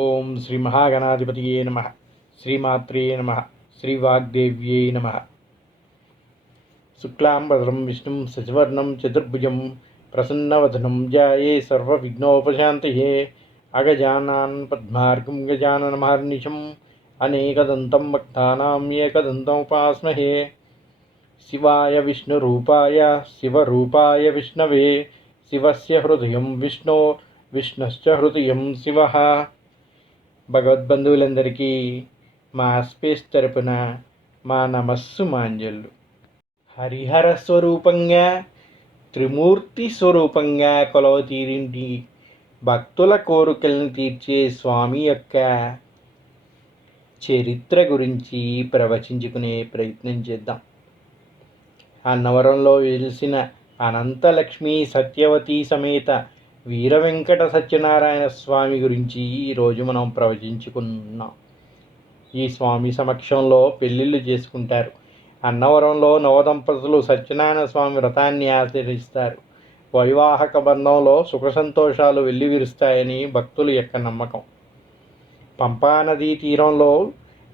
ఓం శ్రీ మహాగణాధిపతియే నమ. శ్రీమాత్రే నమ. శ్రీవాగ్దేవ్యే నమ. శుక్లాంబరం విష్ణుం శశివర్ణం చతుర్భుజం ప్రసన్నవదనం ధ్యాయే సర్వవిఘ్నోపశాంతయే. అగజానన్ పద్మార్గం గజాననమహర్నిశం అనేకదంతం భక్తానాం ఏకదంతముపాస్మహే. శివాయ విష్ణురూపాయ శివరూపాయ విష్ణవే. శివస్య హృదయం విష్ణో విష్ణశ్చ హృదయం శివః. భగవద్బంధువులందరికీ మా స్పేస్ తరపున మా నమస్సు మాంజల్లు. హరిహర స్వరూపంగా త్రిమూర్తి స్వరూపంగా కొలవ తీరింటి భక్తుల కోరికలను తీర్చే స్వామి యొక్క చరిత్ర గురించి ప్రవచించుకునే ప్రయత్నం చేద్దాం. అన్నవరంలో వెలిసిన అనంతలక్ష్మి సత్యవతి సమేత వీర వెంకట సత్యనారాయణ స్వామి గురించి ఈరోజు మనం ప్రవచించుకున్నాం. ఈ స్వామి సమక్షంలో పెళ్ళిళ్ళు చేసుకుంటారు. అన్నవరంలో నవదంపతులు సత్యనారాయణ స్వామి వ్రతాన్ని ఆచరిస్తారు. వైవాహక బంధంలో సుఖ సంతోషాలు వెల్లివిరుస్తాయని భక్తుల యొక్క నమ్మకం. పంపానదీ తీరంలో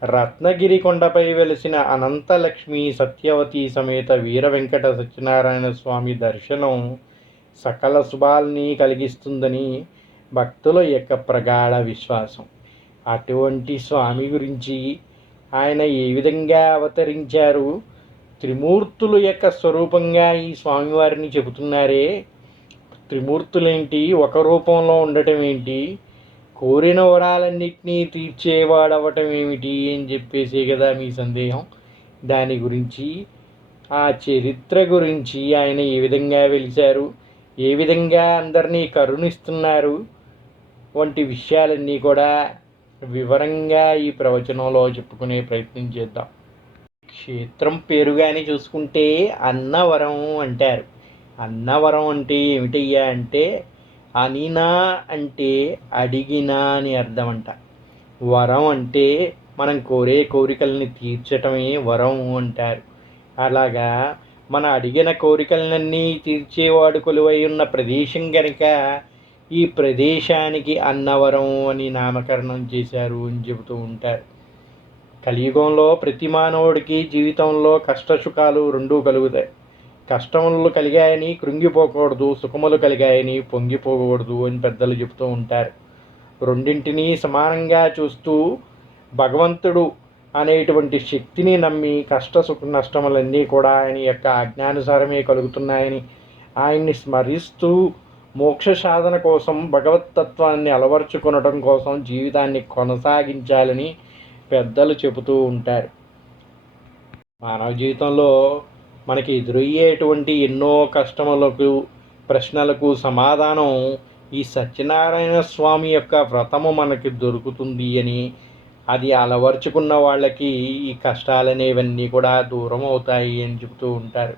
రత్నగిరి కొండపై వెలిసిన అనంతలక్ష్మి సత్యవతి సమేత వీర వెంకట సత్యనారాయణ స్వామి దర్శనం సకల శుభాల్ని కలిగిస్తుందని భక్తుల యొక్క ప్రగాఢ విశ్వాసం. అటువంటి స్వామి గురించి ఆయన ఏ విధంగా అవతరించారు, త్రిమూర్తుల యొక్క స్వరూపంగా ఈ స్వామివారిని చెబుతున్నారే, త్రిమూర్తులేంటి, ఒక రూపంలో ఉండటం ఏంటి, కోరిన వరాలన్నింటినీ తీర్చేవాడవటం ఏమిటి అని చెప్పేసే కదా మీ సందేహం. దాని గురించి, ఆ చరిత్ర గురించి, ఆయన ఏ విధంగా వెలిశారు, ఏ విధంగా అందరినీ కరుణిస్తున్నారు వంటి విషయాలన్నీ కూడా వివరంగా ఈ ప్రవచనంలో చెప్పుకునే ప్రయత్నం చేద్దాం. క్షేత్రం పేరుగాని చూసుకుంటే అన్నవరం అంటారు. అన్నవరం అంటే ఏమిటయ్యా అంటే, అనినా అంటే అడిగినా అని అర్థం అంట. వరం అంటే మనం కోరే కోరికల్ని తీర్చటమే వరం అంటారు. అలాగా మన అడిగిన కోరికలన్నీ తీర్చేవాడు కొలువై ఉన్న ప్రదేశం కనుక ఈ ప్రదేశానికి అన్నవరం అని నామకరణం చేశారు అని చెబుతూ ఉంటారు. కలియుగంలో ప్రతి మానవుడికి జీవితంలో కష్టసుఖాలు రెండూ కలుగుతాయి. కష్టములు కలిగాయని కృంగిపోకూడదు, సుఖములు కలిగాయని పొంగిపోకూడదు అని పెద్దలు చెబుతూ ఉంటారు. రెండింటినీ సమానంగా చూస్తూ భగవంతుడు అనేటువంటి శక్తిని నమ్మి కష్ట సుఖ నష్టములన్నీ కూడా ఆయన యొక్క ఆజ్ఞానుసారమే కలుగుతున్నాయని, ఆయన్ని స్మరిస్తూ మోక్ష సాధన కోసం భగవత్తత్వాన్ని అలవర్చుకొనడం కోసం జీవితాన్ని కొనసాగించాలని పెద్దలు చెబుతూ ఉంటారు. మానవ జీవితంలో మనకి ఎదురయ్యేటువంటి ఎన్నో కష్టములకు, ప్రశ్నలకు సమాధానం ఈ సత్యనారాయణ స్వామి యొక్క వ్రతము మనకి దొరుకుతుంది అని, అది అలవర్చుకున్న వాళ్ళకి ఈ కష్టాలనేవన్నీ కూడా దూరం అవుతాయి అని చెబుతూ ఉంటారు.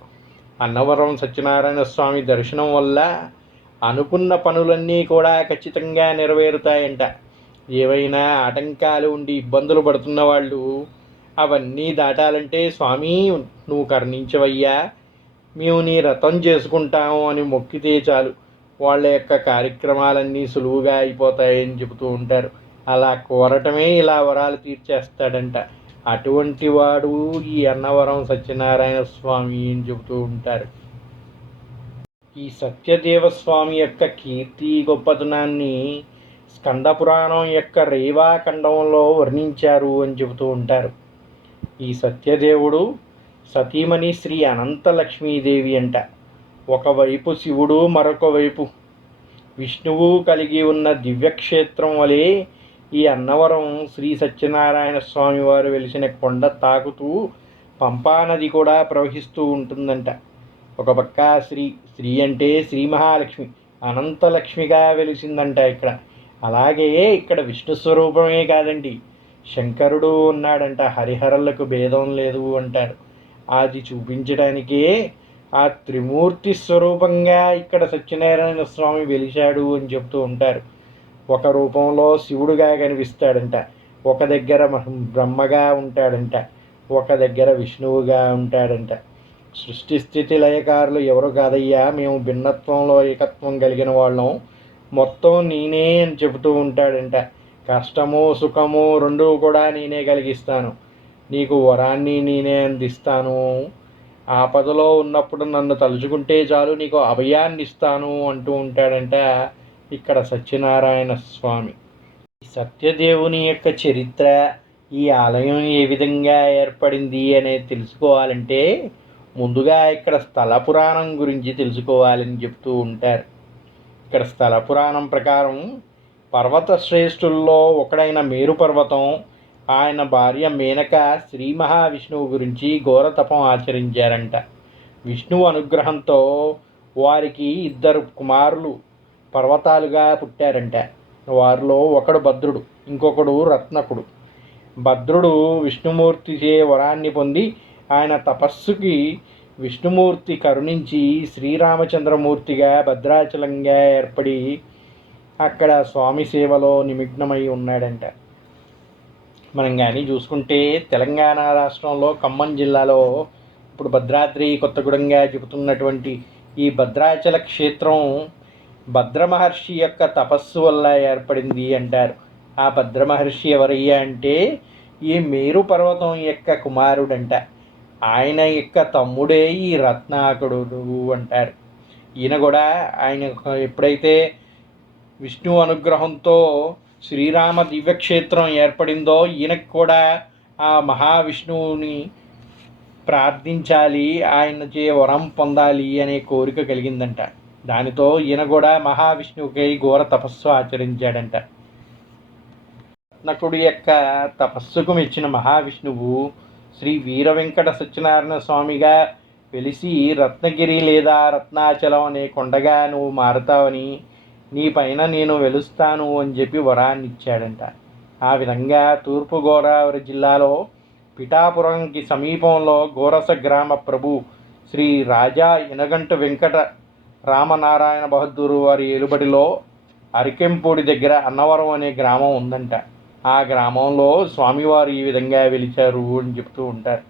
అన్నవరం సత్యనారాయణ స్వామి దర్శనం వల్ల అనుకున్న పనులన్నీ కూడా ఖచ్చితంగా నెరవేరుతాయంట. ఏవైనా ఆటంకాలు ఉండి ఇబ్బందులు పడుతున్న వాళ్ళు అవన్నీ దాటాలంటే, స్వామి నువ్వు కరుణించవయ్యా, మేము నీ వ్రతం చేసుకుంటాము అని మొక్కితే చాలు వాళ్ళ యొక్క కార్యక్రమాలన్నీ సులువుగా అయిపోతాయని చెబుతూ ఉంటారు. అలా కోరటమే ఇలా వరాలు తీర్చేస్తాడంట. అటువంటి వాడు ఈ అన్నవరం సత్యనారాయణ స్వామి అని చెబుతూ ఉంటారు. ఈ సత్యదేవస్వామి యొక్క కీర్తి గొప్పతనాన్ని స్కందపురాణం యొక్క రేవాఖండంలో వర్ణించారు అని చెబుతూ ఉంటారు. ఈ సత్యదేవుడు సతీమణి శ్రీ అనంతలక్ష్మీదేవి అంట. ఒకవైపు శివుడు, మరొక వైపు విష్ణువు కలిగి ఉన్న దివ్యక్షేత్రం వలె ఈ అన్నవరం శ్రీ సత్యనారాయణ స్వామి వారు వెలిసిన కొండ తాకుతూ పంపానది కూడా ప్రవహిస్తూ ఉంటుందంట. ఒక పక్క శ్రీ అంటే శ్రీ మహాలక్ష్మి అనంతలక్ష్మిగా వెలిసిందంట ఇక్కడ. అలాగే ఇక్కడ విష్ణు స్వరూపమే కాదండి, శంకరుడు ఉన్నాడంట. హరిహరలకు భేదం లేదు అంటారు. అది చూపించడానికే ఆ త్రిమూర్తి స్వరూపంగా ఇక్కడ సత్యనారాయణ స్వామి వెలిశాడు అని చెప్తూ ఉంటారు. ఒక రూపంలో శివుడుగా కనిపిస్తాడంట, ఒక దగ్గర బ్రహ్మగా ఉంటాడంట, ఒక దగ్గర విష్ణువుగా ఉంటాడంట. సృష్టి స్థితి లయకారులు ఎవరు కాదయ్యా, మేము భిన్నత్వంలో ఏకత్వం కలిగిన వాళ్ళం, మొత్తం నేనే అని చెబుతూ ఉంటాడంట. కష్టము సుఖము రెండూ కూడా నేనే కలిగిస్తాను. నీకు వరాన్ని నేనే అందిస్తాను. ఆపదలో ఉన్నప్పుడు నన్ను తలుచుకుంటే చాలు నీకు అభయాన్ని ఇస్తాను అంటూ ఉంటాడంట ఇక్కడ సత్యనారాయణ స్వామి. సత్యదేవుని యొక్క చరిత్ర, ఈ ఆలయం ఏ విధంగా ఏర్పడింది అనేది తెలుసుకోవాలంటే ముందుగా ఇక్కడ స్థల పురాణం గురించి తెలుసుకోవాలని చెప్తూ ఉంటారు. ఇక్కడ స్థల పురాణం ప్రకారం పర్వత శ్రేష్ఠుల్లో ఒకడైన మేరు పర్వతం ఆయన భార్య మేనక శ్రీ మహావిష్ణువు గురించి ఘోర తపం ఆచరించారంట. విష్ణువు అనుగ్రహంతో వారికి 2 కుమారులు పర్వతాలుగా పుట్టారంట. వారిలో ఒకడు భద్రుడు, ఇంకొకడు రత్నకుడు. భద్రుడు విష్ణుమూర్తిచే వరాన్ని పొంది ఆయన తపస్సుకి విష్ణుమూర్తి కరుణించి శ్రీరామచంద్రమూర్తిగా భద్రాచలంగా ఏర్పడి అక్కడ స్వామి సేవలో నిమగ్నమై ఉన్నాడంట. మనం కానీ చూసుకుంటే తెలంగాణ రాష్ట్రంలో ఖమ్మం జిల్లాలో ఇప్పుడు భద్రాద్రి కొత్తగూడెంగా చెబుతున్నటువంటి ఈ భద్రాచల క్షేత్రం భద్రమహర్షి యొక్క తపస్సు వల్ల ఏర్పడింది అంటారు. ఆ భద్రమహర్షి ఎవరయ్యా అంటే ఈ మేరు పర్వతం యొక్క కుమారుడంట. ఆయన యొక్క తమ్ముడే ఈ రత్నాకరుడు అంటారు. ఈయన కూడా ఆయన ఎప్పుడైతే విష్ణు అనుగ్రహంతో శ్రీరామ దివ్యక్షేత్రం ఏర్పడిందో ఈయనకు కూడా ఆ మహావిష్ణువుని ప్రార్థించాలి, ఆయనచే వరం పొందాలి అనే కోరిక కలిగిందంట. దానితో ఈయన కూడా మహావిష్ణువుకై ఘోర తపస్సు ఆచరించాడంట. రత్నకుడి యొక్క తపస్సుకు మెచ్చిన మహావిష్ణువు శ్రీ వీర వెంకట సత్యనారాయణ స్వామిగా వెలిసి రత్నగిరి లేదా రత్నాచలం అనే కొండగా నువ్వు మారతావని, నీ పైన నేను వెలుస్తాను అని చెప్పి వరాన్ని ఇచ్చాడంట. ఆ విధంగా తూర్పుగోదావరి జిల్లాలో పిఠాపురంకి సమీపంలో గోరస గ్రామ ప్రభు శ్రీ రాజా ఇనగంటు వెంకట రామనారాయణ బహదూరు వారి ఏలుబడిలో అరికెంపూడి దగ్గర అన్నవరం అనే గ్రామం ఉందంట. ఆ గ్రామంలో స్వామివారు ఈ విధంగా వెలిచారు అని చెప్తూ ఉంటారు.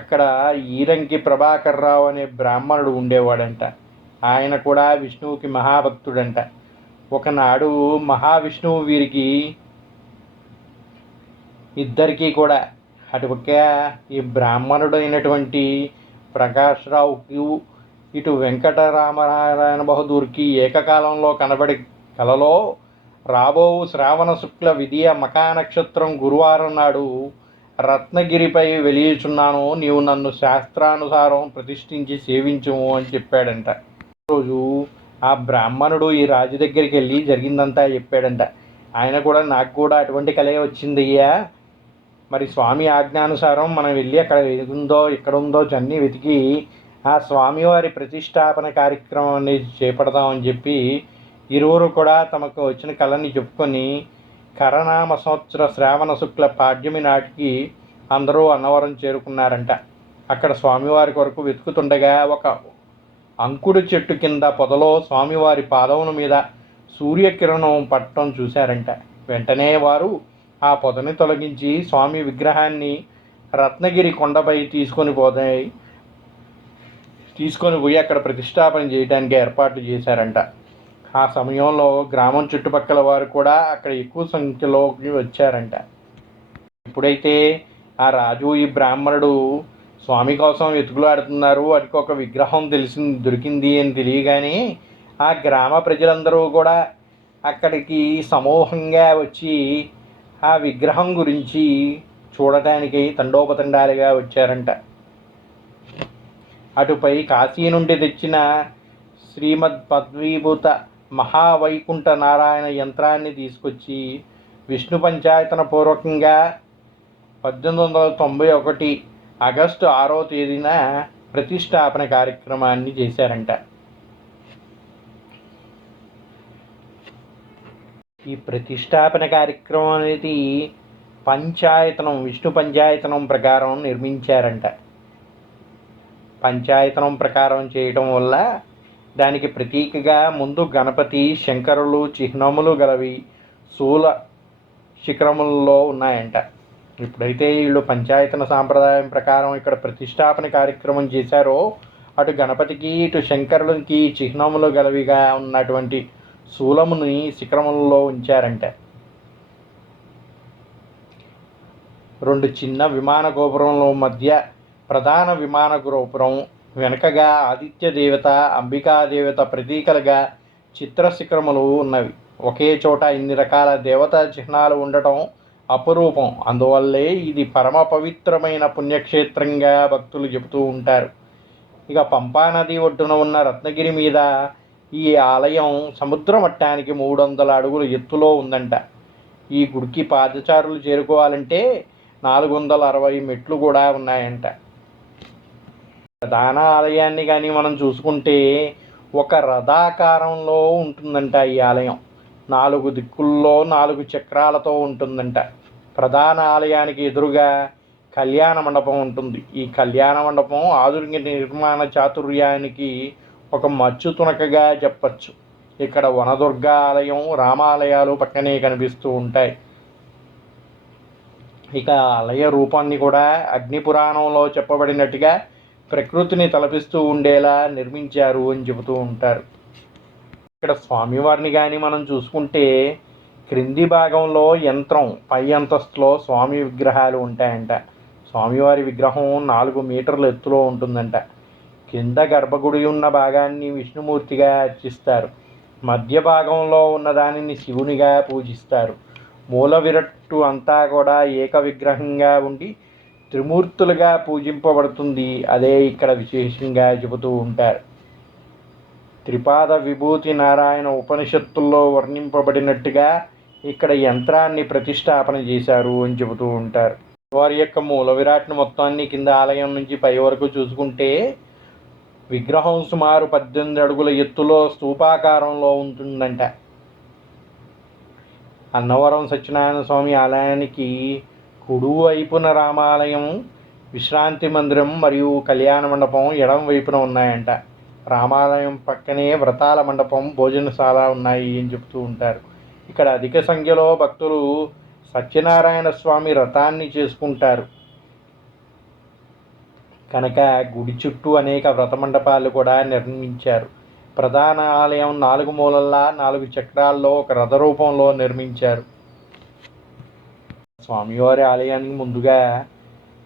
అక్కడ ఈరంకి ప్రభాకర్ రావు అనే బ్రాహ్మణుడు ఉండేవాడంట. ఆయన కూడా విష్ణువుకి మహాభక్తుడంట. ఒకనాడు మహావిష్ణువు వీరికి ఇద్దరికీ కూడా అటుపక్క ఈ బ్రాహ్మణుడైనటువంటి ప్రకాశ్రావుకి ఇటు వెంకటరామనారాయణ బహదూర్కి ఏకకాలంలో కనబడి కలలో రాబోవు శ్రావణ శుక్ల విధియ మకా నక్షత్రం గురువారం నాడు రత్నగిరిపై వెలియుచున్నాను, నీవు నన్ను శాస్త్రానుసారం ప్రతిష్ఠించి సేవించుము అని చెప్పాడంట. రోజు ఆ బ్రాహ్మణుడు ఈ రాజు దగ్గరికి వెళ్ళి జరిగిందంతా చెప్పాడంట. ఆయన కూడా నాకు కూడా అటువంటి కలే వచ్చిందయ్యా, మరి స్వామి ఆజ్ఞానుసారం మనం వెళ్ళి అక్కడ ఉందో ఇక్కడ ఉందో అన్నీ వెతికి ఆ స్వామివారి ప్రతిష్టాపన కార్యక్రమం అనేది చేపడదామని చెప్పి ఇరువురు కూడా తమకు వచ్చిన కళని చెప్పుకొని కరనామ సంవత్సర శ్రావణ శుక్ల పాడ్యమి నాటికి అందరూ అన్నవరం చేరుకున్నారంట. అక్కడ స్వామివారి కొరకు వెతుకుతుండగా ఒక అంకుడు చెట్టు కింద పొదలో స్వామివారి పాదముల మీద సూర్యకిరణం పట్టడం చూశారంట. వెంటనే వారు ఆ పొదని తొలగించి స్వామి విగ్రహాన్ని రత్నగిరి కొండపై తీసుకొని పోయి అక్కడ ప్రతిష్టాపన చేయడానికి ఏర్పాట్లు చేశారంట. ఆ సమయంలో గ్రామం చుట్టుపక్కల వారు కూడా అక్కడ ఎక్కువ సంఖ్యలోకి వచ్చారంట. ఎప్పుడైతే ఆ రాజు ఈ బ్రాహ్మణుడు స్వామి కోసం వెతుకులాడుతున్నారు, వాటికి ఒక విగ్రహం దొరికింది అని తెలియగానే ఆ గ్రామ ప్రజలందరూ కూడా అక్కడికి సమూహంగా వచ్చి ఆ విగ్రహం గురించి చూడటానికి తండోపతండాలుగా వచ్చారంట. అటుపై కాశీ నుండి తెచ్చిన శ్రీమద్ పద్మీభూత మహావైకుంఠ నారాయణ యంత్రాన్ని తీసుకొచ్చి విష్ణు పంచాయతన పూర్వకంగా 1891 ఆగస్టు 6వ తేదీన ప్రతిష్టాపన కార్యక్రమాన్ని చేశారంట. ఈ ప్రతిష్టాపన కార్యక్రమం అనేది పంచాయతనం విష్ణు పంచాయతనం ప్రకారం నిర్మించారంట. పంచాయతనం ప్రకారం చేయడం వల్ల దానికి ప్రతీకగా ముందు గణపతి శంకరులు చిహ్నములు గలవి శూల శిఖరములలో ఉన్నాయంట. ఎప్పుడైతే వీళ్ళు పంచాయతన సాంప్రదాయం ప్రకారం ఇక్కడ ప్రతిష్టాపన కార్యక్రమం చేశారో అటు గణపతికి ఇటు శంకరులకి చిహ్నములు గలవిగా ఉన్నటువంటి శూలముని శిఖరములలో ఉంచారంట. రెండు చిన్న విమాన గోపురంలో మధ్య ప్రధాన విమాన గోపురం, వెనుకగా ఆదిత్య దేవత, అంబికా దేవత ప్రతీకలుగా చిత్రశిఖరములు ఉన్నవి. ఒకే చోట ఇన్ని రకాల దేవతా చిహ్నాలు ఉండటం అపురూపం. అందువల్లే ఇది పరమ పవిత్రమైన పుణ్యక్షేత్రంగా భక్తులు చెబుతూ ఉంటారు. ఇక పంపానది ఒడ్డున ఉన్న రత్నగిరి మీద ఈ ఆలయం సముద్ర మట్టానికి 300 అడుగుల ఎత్తులో ఉందంట. ఈ గుడికి పాదచారులు చేరుకోవాలంటే 460 మెట్లు కూడా ఉన్నాయంట. ప్రధాన ఆలయాన్ని కానీ మనం చూసుకుంటే ఒక రథాకారంలో ఉంటుందంట ఈ ఆలయం. 4 దిక్కుల్లో 4 చక్రాలతో ఉంటుందంట. ప్రధాన ఆలయానికి ఎదురుగా కళ్యాణ మండపం ఉంటుంది. ఈ కళ్యాణ మండపం ఆధునిక నిర్మాణ చాతుర్యానికి ఒక మచ్చు తునకగా చెప్పచ్చు. ఇక్కడ వనదుర్గ ఆలయం, రామాలయాలు పక్కనే కనిపిస్తూ ఉంటాయి. ఇక ఆలయ రూపాన్ని కూడా అగ్నిపురాణంలో చెప్పబడినట్టుగా ప్రకృతిని తలపిస్తూ ఉండేలా నిర్మించారు అని చెబుతూ ఉంటారు. ఇక్కడ స్వామివారిని కానీ మనం చూసుకుంటే క్రింది భాగంలో యంత్రం, పై అంతస్తులో స్వామి విగ్రహాలు ఉంటాయంట. స్వామివారి విగ్రహం 4 మీటర్ల ఎత్తులో ఉంటుందంట. కింద గర్భగుడి ఉన్న భాగాన్ని విష్ణుమూర్తిగా అర్చిస్తారు. మధ్య భాగంలో ఉన్న దానిని శివునిగా పూజిస్తారు. మూల విరట్టు అంతా కూడా ఏక విగ్రహంగా ఉండి త్రిమూర్తులుగా పూజింపబడుతుంది. అదే ఇక్కడ విశేషంగా చెబుతూ ఉంటారు. త్రిపాద విభూతి నారాయణ ఉపనిషత్తుల్లో వర్ణింపబడినట్టుగా ఇక్కడ యంత్రాన్ని ప్రతిష్టాపన చేశారు అని చెబుతూ ఉంటారు. వారి యొక్క మూల విరాట్ను మొత్తాన్ని కింద ఆలయం నుంచి పై వరకు చూసుకుంటే విగ్రహం సుమారు 18 అడుగుల ఎత్తులో స్తూపాకారంలో ఉంటుందంట. అన్నవరం సత్యనారాయణ స్వామి ఆలయానికి కుడివైపున రామాలయం, విశ్రాంతి మందిరం మరియు కళ్యాణ మండపం ఎడమ వైపున ఉన్నాయంట. రామాలయం పక్కనే వ్రతాల మండపం, భోజనశాల ఉన్నాయి అని చెబుతూ ఉంటారు. ఇక్కడ అధిక సంఖ్యలో భక్తులు సత్యనారాయణ స్వామి వ్రతాన్ని చేసుకుంటారు కనుక గుడి చుట్టూ అనేక వ్రత మండపాలు కూడా నిర్మించారు. ప్రధాన ఆలయం 4 మూలల్లా 4 చక్రాల్లో ఒక రథ రూపంలో నిర్మించారు. స్వామివారి ఆలయానికి ముందుగా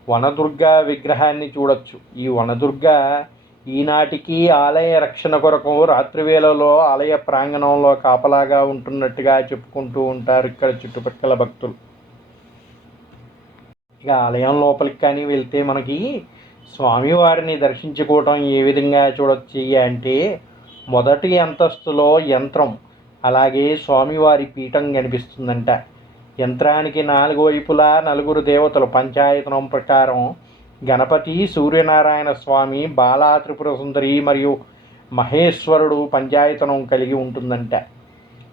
వనదుర్గ విగ్రహాన్ని చూడొచ్చు. ఈ వనదుర్గ ఈనాటికి ఆలయ రక్షణ కొరకు రాత్రివేళలో ఆలయ ప్రాంగణంలో కాపలాగా ఉంటున్నట్టుగా చెప్పుకుంటూ ఉంటారు ఇక్కడ చుట్టుపక్కల భక్తులు. ఇక ఆలయం లోపలికి కానీ వెళ్తే మనకి స్వామివారిని దర్శించుకోవటం ఏ విధంగా చూడొచ్చు అంటే మొదటి అంతస్తులో యంత్రం, అలాగే స్వామివారి పీఠం కనిపిస్తుందంట. యంత్రానికి 4 వైపులా 4 దేవతలు పంచాయతనం ప్రకారం గణపతి, సూర్యనారాయణ స్వామి, బాలా త్రిపుర సుందరి మరియు మహేశ్వరుడు పంచాయతనం కలిగి ఉంటుందంట.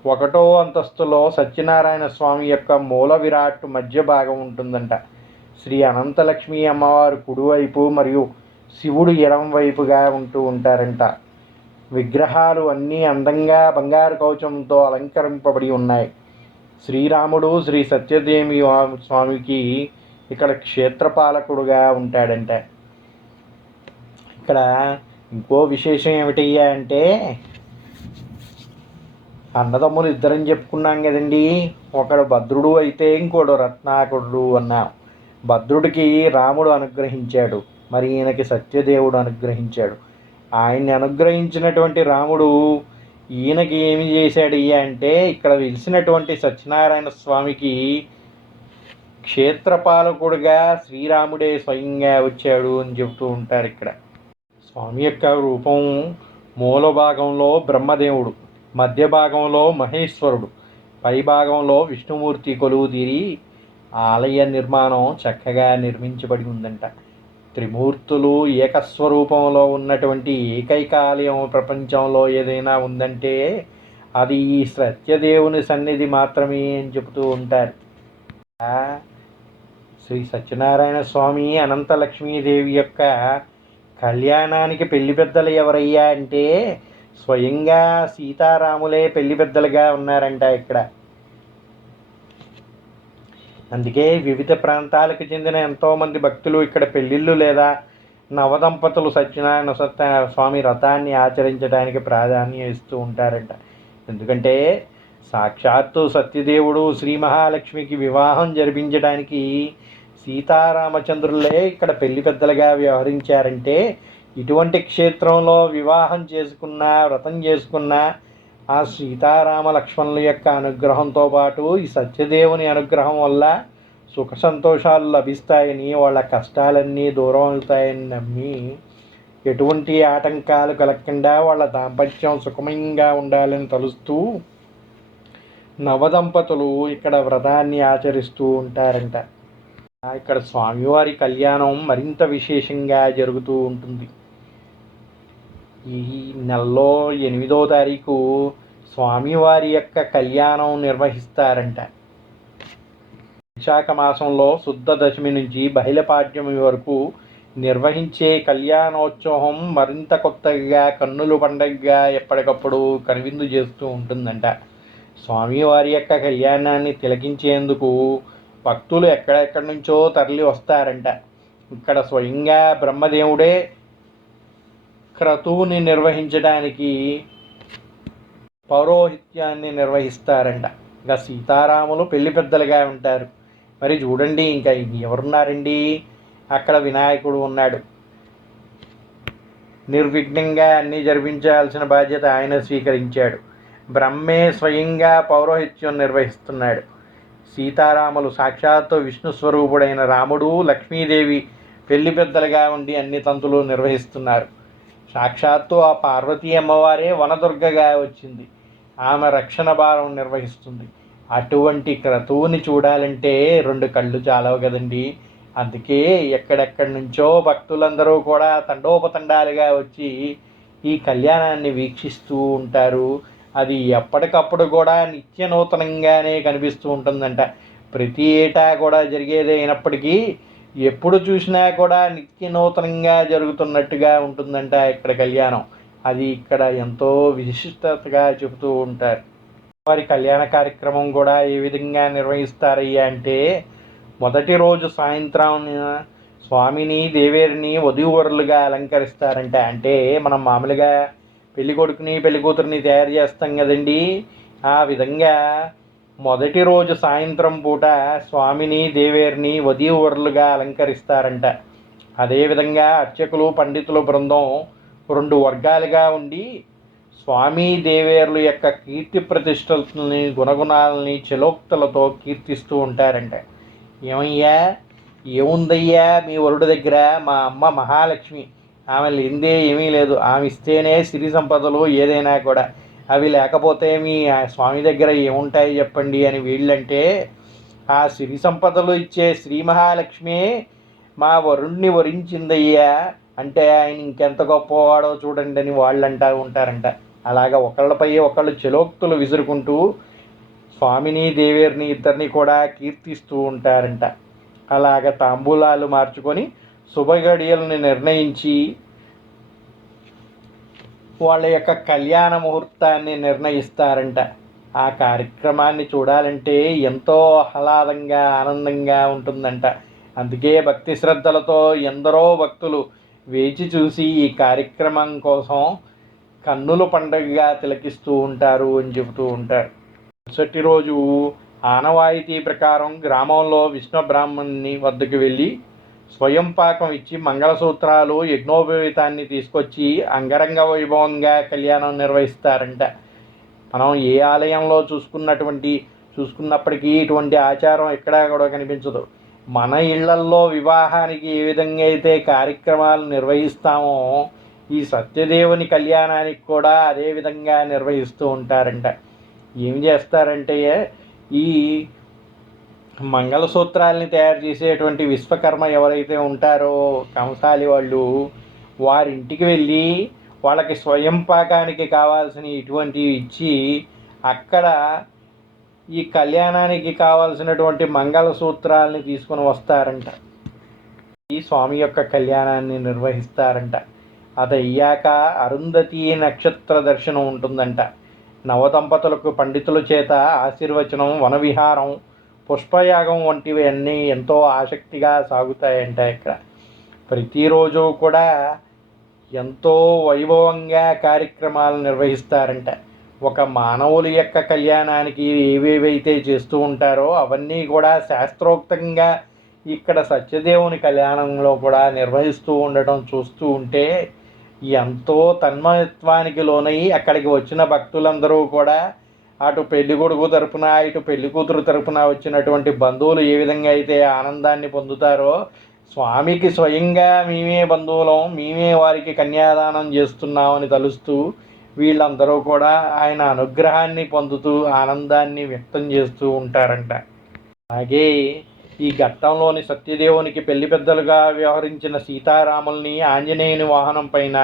1వ అంతస్తులో సత్యనారాయణ స్వామి యొక్క మూల విరాట్ మధ్య భాగం ఉంటుందంట. శ్రీ అనంతలక్ష్మి అమ్మవారు కుడివైపు మరియు శివుడు ఎడమ వైపుగా ఉంటూ ఉంటారంట. విగ్రహాలు అన్నీ అందంగా బంగారు కవచంతో అలంకరింపబడి ఉన్నాయి. శ్రీరాముడు శ్రీ సత్యదేవి స్వామికి ఇక్కడ క్షేత్రపాలకుడుగా ఉంటాడంట. ఇక్కడ ఇంకో విశేషం ఏమిటయ్యా అంటే అన్నదమ్ములు ఇద్దరని చెప్పుకున్నాం కదండి. ఒకడు భద్రుడు అయితే ఇంకోడు రత్నాకరుడు అన్నాం. భద్రుడికి రాముడు అనుగ్రహించాడు, మరి ఈయనకి సత్యదేవుడు అనుగ్రహించాడు. ఆయన్ని అనుగ్రహించినటువంటి రాముడు ఈయనకి ఏమి చేశాడు అంటే ఇక్కడ వెలిసినటువంటి సత్యనారాయణ స్వామికి క్షేత్రపాలకుడుగా శ్రీరాముడే స్వయంగా వచ్చాడు అని చెబుతూ ఉంటారు. ఇక్కడ స్వామి యొక్క రూపం మూల భాగంలో బ్రహ్మదేవుడు, మధ్య భాగంలో మహేశ్వరుడు, పై భాగంలో విష్ణుమూర్తి కొలువు తీరి ఆలయ నిర్మాణం చక్కగా నిర్మించబడి ఉందంట. త్రిమూర్తులు ఏకస్వరూపంలో ఉన్నటువంటి ఏకైక ఆలయం ప్రపంచంలో ఏదైనా ఉందంటే అది ఈ సత్యదేవుని సన్నిధి మాత్రమే అని చెబుతూ ఉంటారు. శ్రీ సత్యనారాయణ స్వామి, అనంతలక్ష్మీదేవి యొక్క కళ్యాణానికి పెళ్లి పెద్దలు ఎవరయ్యా అంటే స్వయంగా సీతారాములే పెళ్లి పెద్దలుగా ఉన్నారంట ఇక్కడ. అందుకే వివిధ ప్రాంతాలకు చెందిన ఎంతోమంది భక్తులు ఇక్కడ పెళ్ళిళ్ళు లేదా నవదంపతులు సత్యనారాయణ స్వామి వ్రతాన్ని ఆచరించడానికి ప్రాధాన్యం ఇస్తూ ఉంటారంట. ఎందుకంటే సాక్షాత్తు సత్యదేవుడు శ్రీ మహాలక్ష్మికి వివాహం జరిపించడానికి సీతారామచంద్రులే ఇక్కడ పెళ్లి పెద్దలుగా వ్యవహరించారంటే ఇటువంటి క్షేత్రంలో వివాహం చేసుకున్న, వ్రతం చేసుకున్న ఆ సీతారామ లక్ష్మణుల యొక్క అనుగ్రహంతో పాటు ఈ సత్యదేవుని అనుగ్రహం వల్ల సుఖ సంతోషాలు లభిస్తాయని, వాళ్ళ కష్టాలన్నీ దూరం అవుతాయని నమ్మి ఎటువంటి ఆటంకాలు కలగకుండా వాళ్ళ దాంపత్యం సుఖమయంగా ఉండాలని తలుస్తూ నవదంపతులు ఇక్కడ వ్రతాన్ని ఆచరిస్తూ ఉంటారంట. ఇక్కడ స్వామివారి కళ్యాణం మరింత విశేషంగా జరుగుతూ ఉంటుంది. ఈ నెలలో 8వ తారీఖు స్వామివారి యొక్క కళ్యాణం నిర్వహిస్తారంట. విశాఖ మాసంలో శుద్ధ దశమి నుంచి బహిళపాడ్యమి వరకు నిర్వహించే కళ్యాణోత్సవం మరింత కొత్తగా, కన్నుల పండగగా ఎప్పటికప్పుడు కనువిందు చేస్తూ ఉంటుందంట. స్వామివారి యొక్క కళ్యాణాన్ని తిలకించేందుకు భక్తులు ఎక్కడెక్కడి నుంచో తరలి వస్తారంట. ఇక్కడ స్వయంగా బ్రహ్మదేవుడే క్రతువుని నిర్వహించడానికి పౌరోహిత్యాన్ని నిర్వహిస్తారంట. ఇంకా సీతారాములు పెళ్లి పెద్దలుగా ఉంటారు. మరి చూడండి, ఇంకా ఎవరున్నారండి? అక్కడ వినాయకుడు ఉన్నాడు. నిర్విఘ్నంగా అన్నీ జరిపించాల్సిన బాధ్యత ఆయన స్వీకరించాడు. బ్రహ్మే స్వయంగా పౌరోహిత్యం నిర్వహిస్తున్నాడు. సీతారాములు సాక్షాత్తు విష్ణు స్వరూపుడైన రాముడు, లక్ష్మీదేవి పెళ్లి పెద్దలుగా ఉండి అన్ని తంతులు నిర్వహిస్తున్నారు. సాక్షాత్తు ఆ పార్వతీ అమ్మవారే వనదుర్గగా వచ్చింది. ఆమె రక్షణ భారం నిర్వహిస్తుంది. అటువంటి క్రతువుని చూడాలంటే 2 కళ్ళు చాలవు కదండి. అందుకే ఎక్కడెక్కడి నుంచో భక్తులందరూ కూడా తండోపతండాలుగా వచ్చి ఈ కళ్యాణాన్ని వీక్షిస్తూ ఉంటారు. అది ఎప్పటికప్పుడు కూడా నిత్య నూతనంగానే కనిపిస్తూ ఉంటుందంట. ప్రతి ఏటా కూడా జరిగేదే అయినప్పటికీ ఎప్పుడు చూసినా కూడా నిత్య నూతనంగా జరుగుతున్నట్టుగా ఉంటుందంట ఇక్కడ కళ్యాణం. అది ఇక్కడ ఎంతో విశిష్టతగా చెబుతూ ఉంటారు. వారి కళ్యాణ కార్యక్రమం కూడా ఏ విధంగా నిర్వహిస్తారయ్యా అంటే, మొదటి రోజు సాయంత్రం స్వామిని, దేవేరిని వధూవరులుగా అలంకరిస్తారంట. అంటే మనం మామూలుగా పెళ్లి కొడుకుని, పెళ్లి కూతురిని తయారు చేస్తాం కదండి. ఆ విధంగా మొదటి రోజు సాయంత్రం పూట స్వామిని, దేవేరిని వధూవరులుగా అలంకరిస్తారంట. అదేవిధంగా అర్చకులు, పండితుల బృందం 2 వర్గాలుగా ఉండి స్వామి, దేవేరుల యొక్క కీర్తి ప్రతిష్టలని, గుణగుణాలని చలోక్తులతో కీర్తిస్తూ ఉంటారంట. ఏమయ్యా, ఏముందయ్యా మీ వరుడు దగ్గర? మా అమ్మ మహాలక్ష్మి, ఆమె లేనిదే ఏమీ లేదు. ఆమె ఇస్తేనే సిరి సంపదలు ఏదైనా కూడా. అవి లేకపోతే మీ స్వామి దగ్గర ఏముంటాయి చెప్పండి అని వీళ్ళంటే, ఆ సిరి సంపదలు ఇచ్చే శ్రీ మహాలక్ష్మి మా వరుణ్ణి వరించిందయ్యా అంటే ఆయన ఇంకెంత గొప్పవాడో చూడండి అని వాళ్ళు అంటూ ఉంటారంట. అలాగా ఒకళ్ళపై ఒకళ్ళు చలోక్తులు విసురుకుంటూ స్వామిని, దేవేరిని ఇద్దరిని కూడా కీర్తిస్తూ ఉంటారంట. అలాగ తాంబూలాలు మార్చుకొని శుభగడియలను నిర్ణయించి వాళ్ళ యొక్క కళ్యాణ ముహూర్తాన్ని నిర్ణయిస్తారంట. ఆ కార్యక్రమాన్ని చూడాలంటే ఎంతో ఆహ్లాదంగా, ఆనందంగా ఉంటుందంట. అందుకే భక్తి శ్రద్ధలతో ఎందరో భక్తులు వేచి చూసి ఈ కార్యక్రమం కోసం కన్నుల పండుగగా తిలకిస్తూ ఉంటారు అని చెబుతూ ఉంటారు. మరుసటి రోజు ఆనవాయితీ ప్రకారం గ్రామంలో విష్ణు బ్రాహ్మణుని వద్దకు వెళ్ళి స్వయం పాకం ఇచ్చి మంగళసూత్రాలు, యజ్ఞోపవీతాన్ని తీసుకొచ్చి అంగరంగ వైభవంగా కళ్యాణం నిర్వహిస్తారంట. మనం ఏ ఆలయంలో చూసుకున్నప్పటికీ ఇటువంటి ఆచారం ఎక్కడా కూడా కనిపించదు. మన ఇళ్లల్లో వివాహానికి ఏ విధంగా అయితే కార్యక్రమాలు నిర్వహిస్తామో ఈ సత్యదేవుని కళ్యాణానికి కూడా అదే విధంగా నిర్వహిస్తూ ఉంటారంట. ఏం చేస్తారంటే, ఈ మంగళసూత్రాలని తయారు చేసేటువంటి విశ్వకర్మ ఎవరైతే ఉంటారో కంసాలి వాళ్ళు, వారింటికి వెళ్ళి వాళ్ళకి స్వయం పాకానికి కావాల్సిన ఇటువంటివి ఇచ్చి అక్కడ ఈ కళ్యాణానికి కావాల్సినటువంటి మంగళసూత్రాలని తీసుకొని వస్తారంట. ఈ స్వామి యొక్క కళ్యాణాన్ని నిర్వహిస్తారంట. అది అయ్యాక అరుంధతి నక్షత్ర దర్శనం ఉంటుందంట. నవదంపతులకు పండితుల చేత ఆశీర్వచనం, వనవిహారం, పుష్పయాగం వంటివి అన్నీ ఎంతో ఆసక్తిగా సాగుతాయంట. ఇక్కడ ప్రతిరోజు కూడా ఎంతో వైభవంగా కార్యక్రమాలు నిర్వహిస్తారంట. ఒక మానవుల యొక్క కళ్యాణానికి ఏవేవైతే చేస్తూ ఉంటారో అవన్నీ కూడా శాస్త్రోక్తంగా ఇక్కడ సత్యదేవుని కళ్యాణంలో కూడా నిర్వహిస్తూ ఉండటం చూస్తూ ఉంటే ఎంతో తన్మయత్వానికి లోనయ్యి అక్కడికి వచ్చిన భక్తులందరూ కూడా అటు పెళ్లి కొడుకు తరపున ఇటు పెళ్లి కూతురు తరపున వచ్చినటువంటి బంధువులు ఏ విధంగా అయితే ఆనందాన్ని పొందుతారో, స్వామికి స్వయంగా మేమే బంధువులం, మేమే వారికి కన్యాదానం చేస్తున్నామని తలుస్తూ వీళ్ళందరూ కూడా ఆయన అనుగ్రహాన్ని పొందుతూ ఆనందాన్ని వ్యక్తం చేస్తూ ఉంటారంట. అలాగే ఈ ఘట్టంలోని సత్యదేవునికి పెళ్లి పెద్దలుగా వ్యవహరించిన సీతారాముల్ని ఆంజనేయుని వాహనం పైన,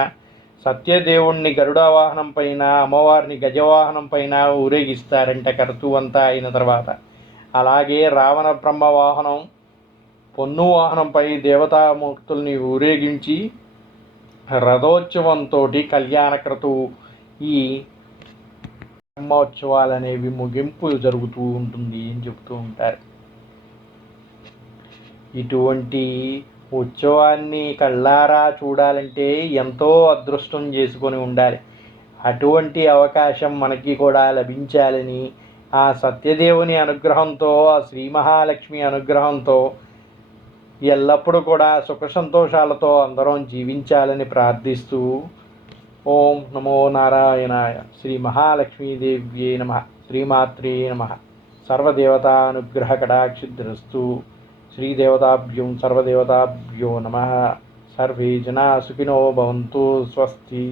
సత్యదేవుణ్ణి గరుడ వాహనం పైన, అమ్మవారిని గజవాహనం పైన ఊరేగిస్తారంట కర్తృవంతా అయిన తర్వాత. అలాగే రావణ బ్రహ్మ వాహనం పొన్ను వాహనంపై దేవతామూర్తుల్ని ఊరేగించి రథోత్సవంతో కళ్యాణక్రతువు ఈ బ్రహ్మోత్సవాలు అనేవి ముగింపు జరుగుతూ ఉంటుంది అని చెబుతూ ఉంటారు. ఇటువంటి ఉత్సవాన్ని కళ్ళారా చూడాలంటే ఎంతో అదృష్టం చేసుకొని ఉండాలి. అటువంటి అవకాశం మనకి కూడా లభించాలని, ఆ సత్యదేవుని అనుగ్రహంతో, ఆ శ్రీ మహాలక్ష్మి అనుగ్రహంతో ఎల్లప్పుడూ కూడా సుఖ సంతోషాలతో అందరం జీవించాలని ప్రార్థిస్తూ, ఓం నమో నారాయణాయ, శ్రీ మహాలక్ష్మీదేవ్యే నమః, శ్రీమాత్రే నమః. సర్వదేవతానుగ్రహ కటాక్షిద్రస్తు. శ్రీదేవతాభ్యం సర్వదేవతాభ్యో నమః. సర్వే జనా సుఖినో భవంతు. స్వస్తి.